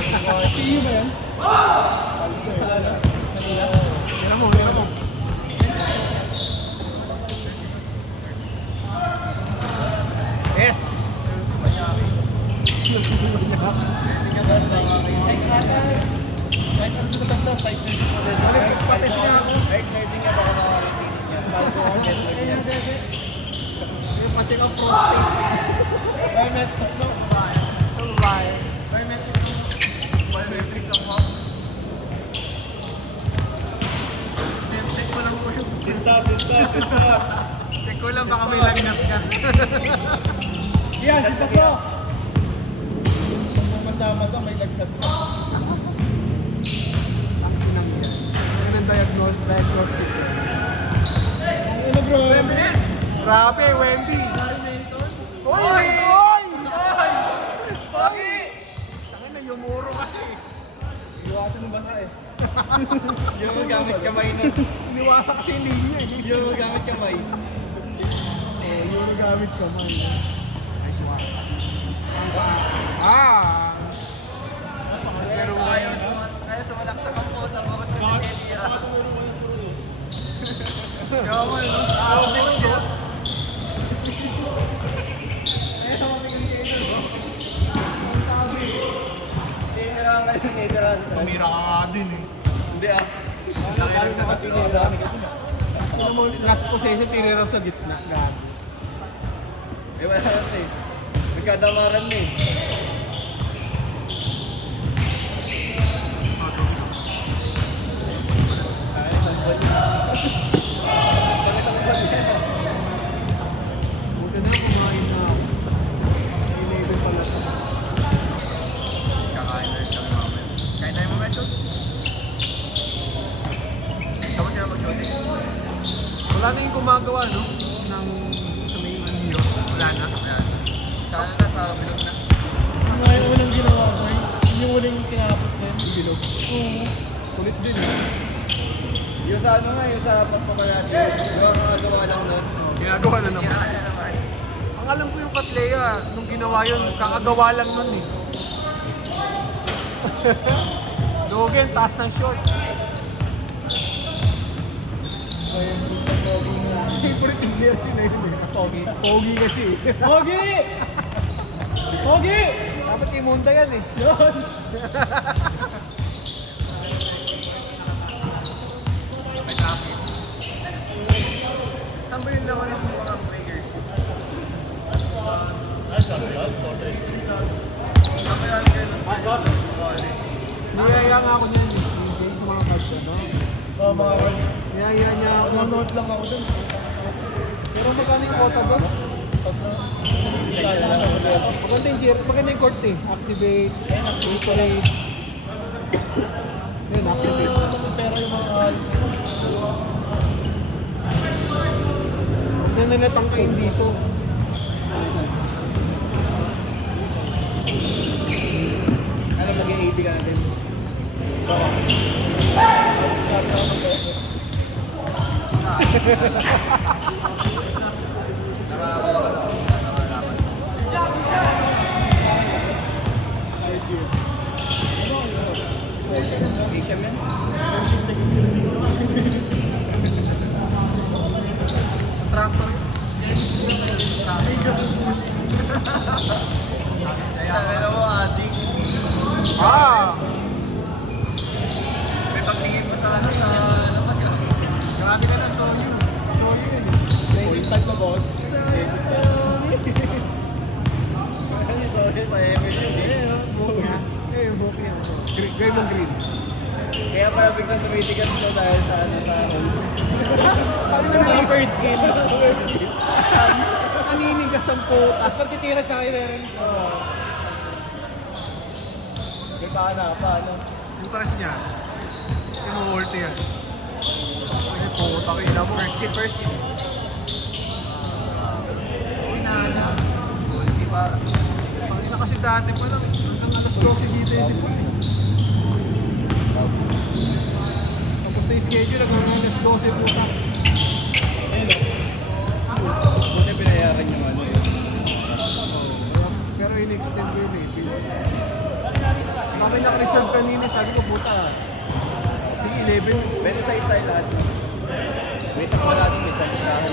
PU ba yan? Hira mo. Yes! Kahit ano ito na site nurse mo din. Patis niya ako. Next-nursing niya baka makakalitin niya. Bago ako network niya. Yung pa-check up prostate. Biometric no? Bye. Biometric no? Biometrics ang mo. Check ko lang po yung... Sinta. Check ko lang baka may lagnat ka. Yan, sita ko! Masama-sama may lagnat ka. Ang inang yan. Yan ang diagnostic ko. Ano bro? Grabe, Wendy. Oy! Pogi! Tangin na, yumuro kasi. Iwasan mo basa eh. Yung gamit kamay nun. Iniwasak kasi yung linya eh. Yung gamit kamay. Yuro gamit ka man. Nice one. Pero Ayaw sumalaksak ang puta. Bakit kasi tinitira? Kaya mo, no? pamira ka nga din eh. Hindi ah. Ano mo, last possession, tinira sa gitna. Gabi. Eh wala natin eh. Nagkadamaran na eh. Ay, sambal niya. Buti na, kumain na ako. Enable pala ito. Kakain na rin kami mamaya. Kain tayo mamaya, Chos. Tapos sila mag-shooting. Wala na yung gumagawa, no? Ng sa may inyo. Wala na. Ayan. Tsaka na sa bilog na. Ano yung unang ginawa ko eh? Yung uling tinapos na yun. Bilog. Oo. Kulit din eh. Yung sa ano nga, yung sa pagpapalat. Yung nakagawa lang nun. Ginagawa na naman. Kaya na naman. Ang alam ko yung Katleya, nung ginawa yun, kakagawa lang nun eh. Logan, taas ng short. Ayun, gusto pogi nga. Favorite yung jersey na yun eh. Pogi. Pogi kasi eh. Pogi! Pogi! Dapat kay Munda yan eh. Yun! May sakit. Saan ba yung laman ng mga players? Saan ba yan kayo ng Niyaya nga ako niyan eh. Yung sa mga cards ano. So, mga Niyaya niya ako. nanonood lang ako dun. Pero magkano yung quota doon? Pag na... Maganda yung jersey, maganda yung court eh. Activate, decorate. Yun, activate. Pero yung mga... Huwag na nalatangkain dito. Ano, mag-AD ka natin? Tractor. Tangin mo, adik. May pagtingin mo sa ano, sa laman ka. Grabe ka na, Soyu. Soyu yun eh. 25 na boss. Sorry sa Emil yun eh. Buhok yan. Gray mo green. Kaya pala biglang tumitigas ko dahil sa ano sa hole. Mga first game. Naninigas ang puta. Tapos pagtitira tsaka i-reference. May paano? Yung trash niya. Yung worth yan. Ay, puta ko ina mo. First kid. Uy, nana. Hindi pa. Pangina kasi dati pa lang. Hanggang alas 12 dito yung sipon eh. Tapos na yung schedule, hanggang alas 12 puta. Buti pinayaran yung ano yun. Pero in-extend ko yun eh. Sabi naka-reserve kanina, sabi ko puta. Sige, 11. Pero sa style lahat. No? May isang malati, may isang listahan.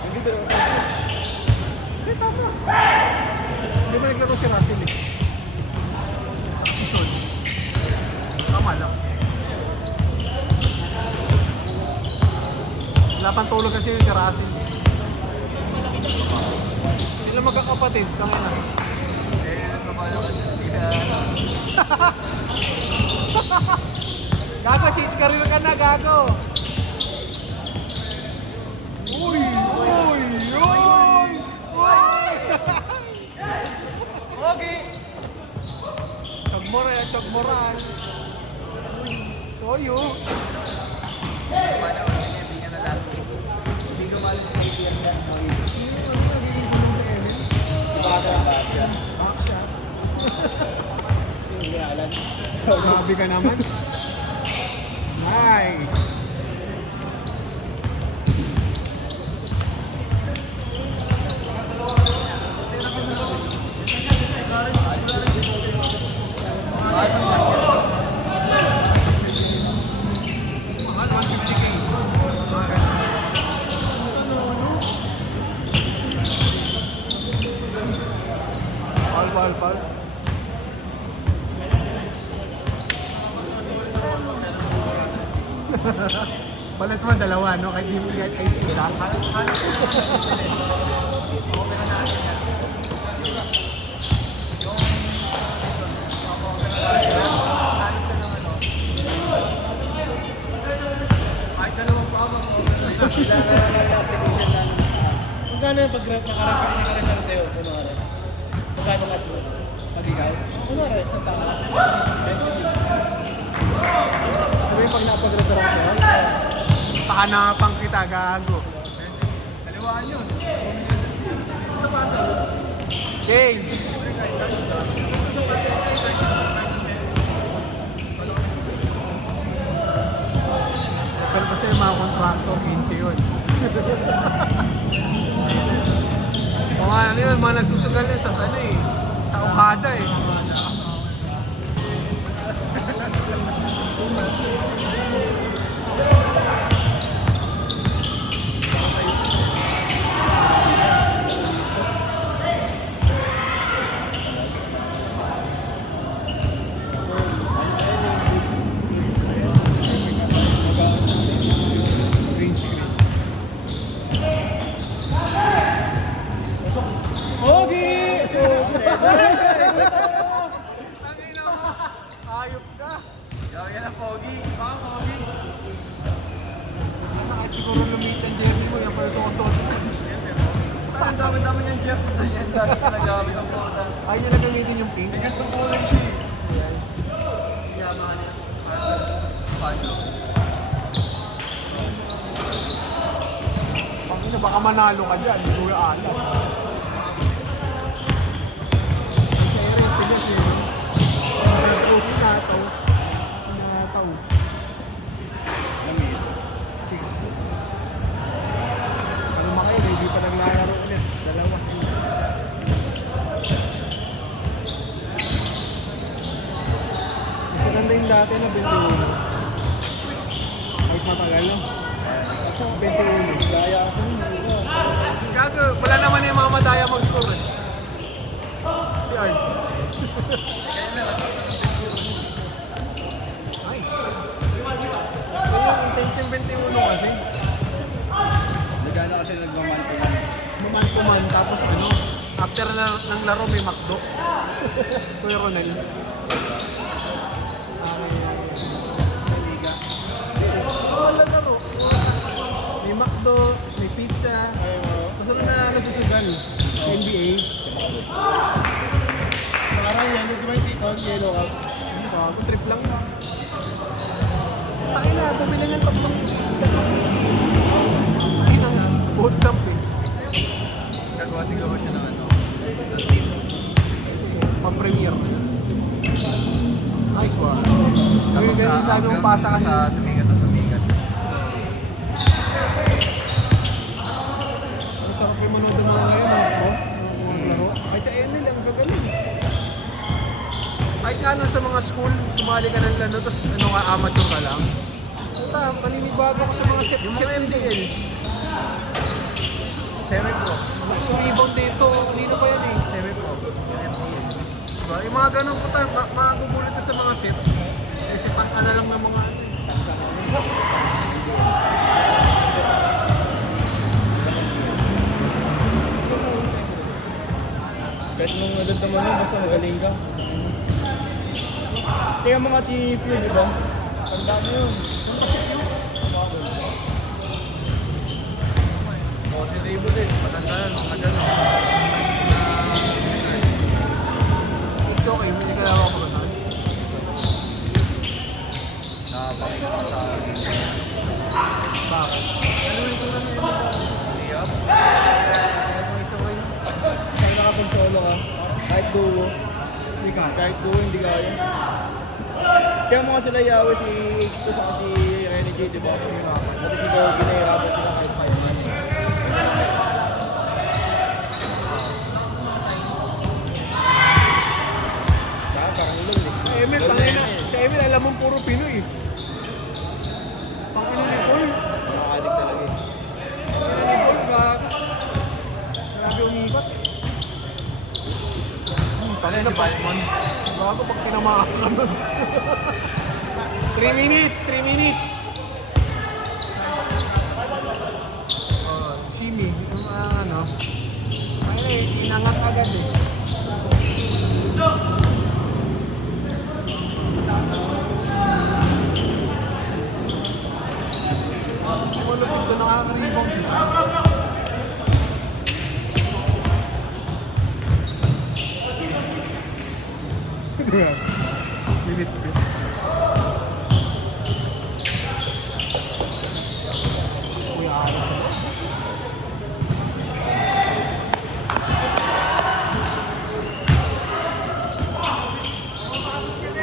Ang ganda lang sa Hindi, tama. Hindi ba naglaro si Russell eh? Season. Tama lang. Wala pang tulog kasi yun si Russell. Sila magkakapatid, tangin na. nagpapalakan na siya. Gago, change career ka na, gago. Uy! Uy! Uy! Uy! Okay! Chagmora yan, chagmoran. Soyo. Wala ko ganyan, hindi nga na last week. Hindi dumalo sa KPS yan. Baka siya. Aksya. Hindi alam. Grabe ka naman. Nice. Mahal, 150K. Pal. Palit mo dalawa, no? Kahit di mo get ay isa. Magkano yung pag-rap nakareserve sa'yo? Kunwari. Magkano cut mo? Pag ikaw? Kunwari, sa tama. Ano yung pag napag-reserve ko? Pakanapang kita, gago. Kaliwaan yun. Change! Pero kasi yung mga contractor, 15 yun. Mga ano yun, mga nagsusugal yun sa ano eh. Sa Okada eh. Green screen. Pogi! Tangina mo! Hayop ka! Gawin yan ang pogi. Ano kahit siguro lumitan jersey mo, yung pala sumusot. Ang dami-dami niyang jersey na yan. Dami talagamit ang puta. Ayaw niya na gamitin yung pink. May gantong kulay siya eh. Yaman niya. Paano? Pangina, baka manalo ka dyan. Hindi ko alam. Ang sa ere, tigas eh. Nataw. Lamit. Chicks. Ano ba kayo? Hindi pa naglalaro niya. Dalawa. Gusto ganda yung dati na 21. Kahit matagal no? 21. Gaya ako nun. Gago, wala naman yung mga madaya mag-score eh. Si Arn. Nice. So yung intention 21 kasi, Nagana kasi nagmamantulan. man-to-man, tapos ano, after ng laro may McDo. Kuya Ronel. Liga. Wala laro. May McDo, may pizza. Basta na nanalo sa Sugal. Sa NBA. Parang yan, yung 20 count, yellow out. Bago, trip lang yun. Takin na, bumili ng tatlong piece. Ay na nga, bootcamp eh. Gagawa siya ng ano. Ng team. Pang-premiere. Nice one. Ngayon ganun sabi mong pasa kasi. Sa sumikat na sumikat. Ang sarap yung manood ng mga ngayon, bro. Mga laro. Kahit nga lang sa mga school, sumali ka ng lano, tapos ano ka, amateur ka lang. Puta, paninibago ko sa mga set MDL. Semi-pro. So rebound dito, kanina pa yan eh. Semi-pro. Yung MTL. Diba? Yung mga ganun puta, magugulit ka sa mga set. Eh, sitan ka na lang ng mga ano eh. Kahit nung nadagdaman mo, basta magaling ka. Tingnan mo nga si Phil, di ba? Tanda mo yun. Saan kasi yun? Oh, si Rebo din. Patanda yan, mga ganun. It's okay, hindi ka lang ako pagkakaroon. Nakapakita ko sa Bakit? Ano yung ito na yun? layup. It's okay. Kaya nakapag-solo ka, kahit duo, Hindi ka. kahit duo, hindi kaya. Kaya mga sila Yawe, si H2 saka si Renny J, di ba? Pati si Gogi, nahihirapan sila kahit sa'yo man. Saka parang lul eh. Sa Emil, tangina. Sa Emil, alam mo puro Pinoy. Pangina ni Paul. Nakakadik talaga eh. Pangina ni Paul, grabe umikot. Tangina pa. Bago pag tinamaan ka nun. 3 minutes, 3 minutes. Oh, Simi, yung ano. Ay, inangat agad eh. Wala dito nakakaribong sila. Diyan. Minute ko. Mas kuya ara sa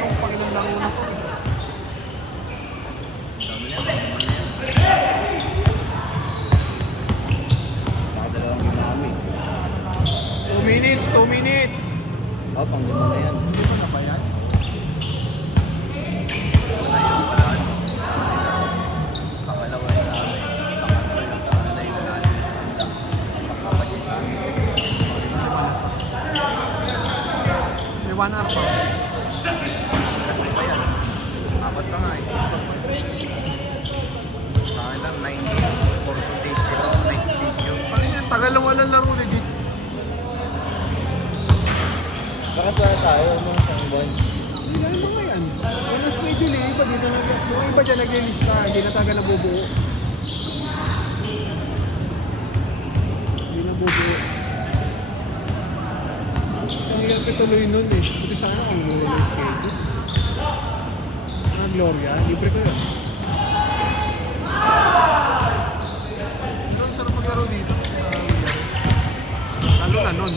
ang Panginoon lang una to. Nakadalawang ginamit. 2 minutes, 2 minutes. Oh, pang lima na yan. Hindi pa na ba yan? Pangalawa yung namin. Pangatlo yung takalay na natin sa banda. Pangkapat yung sa amin. May 1 hour pa. Tatlo pa yan. Apat pa nga eh. Sa akin lang 9 games. 4 to take it out. Next video. Ano yan? Tagal lang walang laro legit. Baka sa tayo, ano, isang buwan. Hindi na yung mga yan. Walang schedule eh. Iba dito yung iba dyan naglilista. Hindi na taga nabubuo. Hindi nabubuo. Ang hirap ituloy nun eh. Buti sana kung wala yung schedule. Gloria, libre ko yun. Ang sarap maglaro dito. Lalo na nun.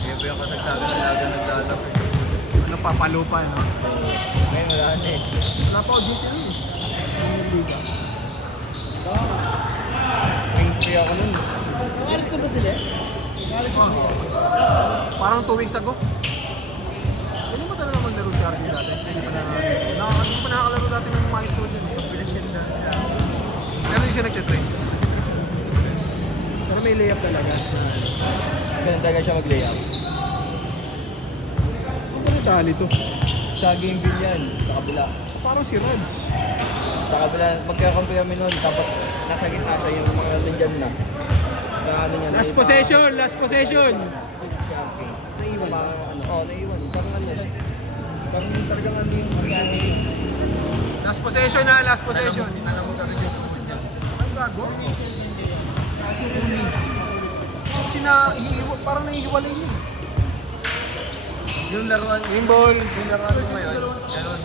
Siyempre yung kasagsagan na laga naglalap eh. Ano pa, palupa, no? Ngayon wala na eh. Wala pa ako dito eh. Yung liga. Ang free ako nun. Nangalis na ba sila? Nangalis na sila. Parang 2 weeks ago. Hindi mo talaga maglaro si RJ dati. Hindi pa nakakalaro dati ng mga students. So, pinasyan na siya. Pero hindi siya nagtitrace. Pero may layup talaga. Ganun talaga siya mag-layout. Ano ba tali to? Sa game view yan, sa kabila. Parang si Raj. Sa kabila, magkakampi kami nun, tapos nasa gitna siya yung mga nandun dyan na. Na ano niya, Last possession! Last possession! Naiwan. Parang ano, naiwan. Parang ano siya. Parang talagang ano yung masyahe. Last possession na, last possession. Alam mo agad yung tungkol niya. Ang gago? Si Uli. Parang naihiwalay niya. Yung laruan, Yung ball. yung laruan mo ngayon, ganun.